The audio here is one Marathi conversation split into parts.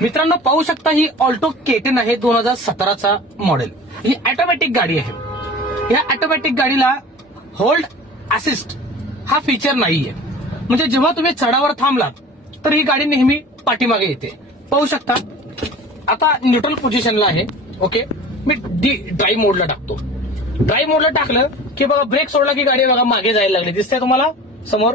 मित्रांनो पाहू शकता ही ऑल्टो K10 आहे 2017चा मॉडेल. ही ऑटोमॅटिक गाडी आहे. या ऑटोमॅटिक गाडीला होल्ड असिस्ट हा फीचर नाहीये. म्हणजे जेव्हा तुम्ही चढावर थांबलात तर ही गाडी नेहमी पाठीमागे येते. पाहू शकता आता न्यूट्रल पोझिशनला आहे. ओके, मी ड्राईव्ह मोडला टाकतो. ड्राईव्ह मोडला टाकलं की बघा ब्रेक सोडला की गाडी बघा मागे जायला लागली. दिसतंय तुम्हाला समोर?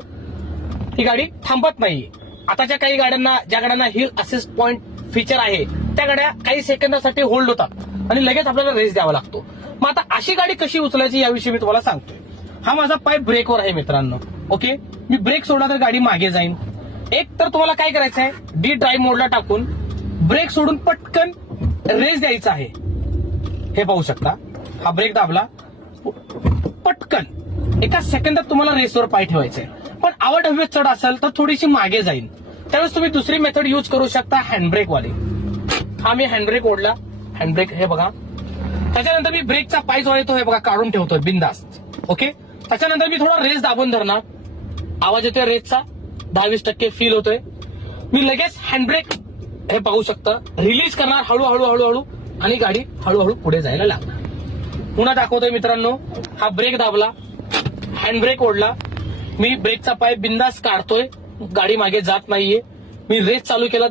ही गाडी थांबत नाहीये. आताच्या काही गाड्यांना ज्या गाड्यांना हिल असिस्ट पॉइंट फीचर आहे त्या गाड्या काही सेकंदासाठी होल्ड होतात आणि लगेच आपल्याला रेस द्यावा लागतो. मग आता अशी गाडी कशी उचलायची याविषयी मी तुम्हाला सांगतोय. हा माझा पाय ब्रेकवर आहे मित्रांनो. ओके, मी ब्रेक सोडला तर गाडी मागे जाईन. एक तर तुम्हाला काय करायचं आहे, ड्राईव्ह मोडला टाकून ब्रेक सोडून पटकन रेस द्यायचा आहे. हे पाहू शकता, हा ब्रेक दाबला, पटकन एका सेकंदात तुम्हाला रेसवर पाय ठेवायचे. पण आवड हवेत चढ असेल तर थोडीशी मागे जाईल. त्यावेळेस तुम्ही दुसरी मेथड यूज करू शकता, हँडब्रेक वाली. हा मी हँडब्रेक ओढला, हँडब्रेक हे बघा. त्याच्यानंतर मी ब्रेकचा पाय जो आहे तो हे बघा काढून ठेवतोय बिंदास्त. ओके, त्याच्यानंतर मी थोडा रेस दाबून धरणार. आवाज येतोय रेसचा, 10-20% फील होतोय. मी लगेच हँडब्रेक हे पाहू शकता रिलीज करणार हळूहळू हळूहळू आणि गाडी हळूहळू पुढे जायला लागणार. पुन्हा दाखवतोय मित्रांनो, हा ब्रेक दाबला, हँडब्रेक ओढला, मी ब्रेकचा पाय बिंदास काढतोय, गाडी मागे जात नाहीये. मी रेस चालू केला.